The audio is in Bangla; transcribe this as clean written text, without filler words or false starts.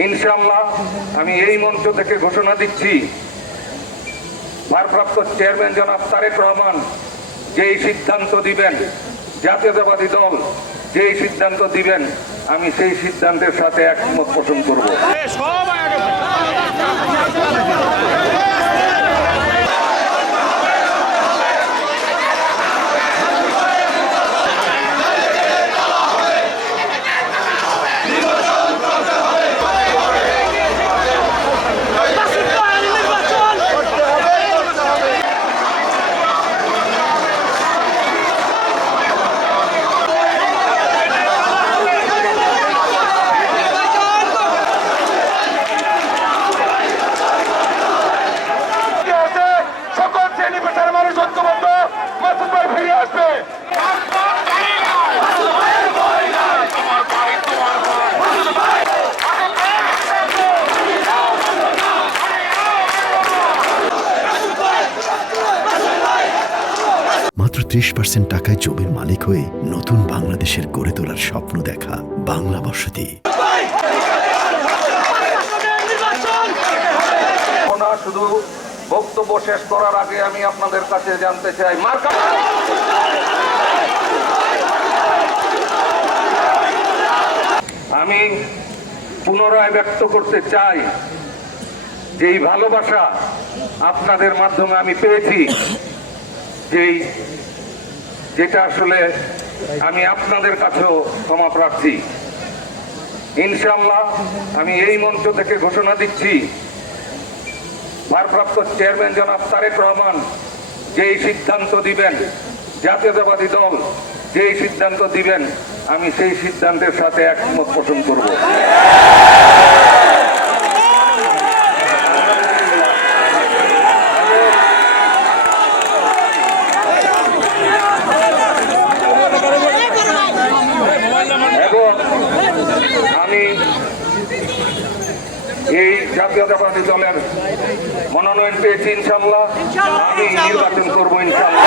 ইনশাআল্লাহ আমি এই মঞ্চ থেকে ঘোষণা দিচ্ছি, ভারপ্রাপ্ত চেয়ারম্যান জনাব তারেক রহমান যেই সিদ্ধান্ত দিবেন, জাতীয়তাবাদী দল যেই সিদ্ধান্ত দিবেন, আমি সেই সিদ্ধান্তের সাথে একমত পোষণ করব। মাত্র 30% টাকায় জমির মালিক হয়ে নতুন বাংলাদেশের গড়ে তোলার স্বপ্ন দেখা বাংলা বসতি। শুধু বক্তব্য শেষ করার আগে আমি আপনাদের কাছে জানতে চাই, আমি পুনরায় ব্যক্ত করতে চাই যে এই ভালোবাসা আপনাদের মাধ্যমে আমি পেয়েছি, যেটা আসলে আমি আপনাদের কাছেও ক্ষমা প্রার্থী। ইনশাআল্লাহ আমি এই মঞ্চ থেকে ঘোষণা দিচ্ছি, ভারপ্রাপ্ত চেয়ারম্যান জনাব তারেক রহমান যেই সিদ্ধান্ত দিবেন, জাতীয়তাবাদী দল যেই সিদ্ধান্ত দিবেন, আমি সেই সিদ্ধান্তের সাথে একমত পোষণ করব। আমি এই জাতীয়তাবাদী দলের মনোনয়ন পেয়েছি, ইনশাআল্লাহ আমি নির্বাচন করবো ইনশাআল্লাহ।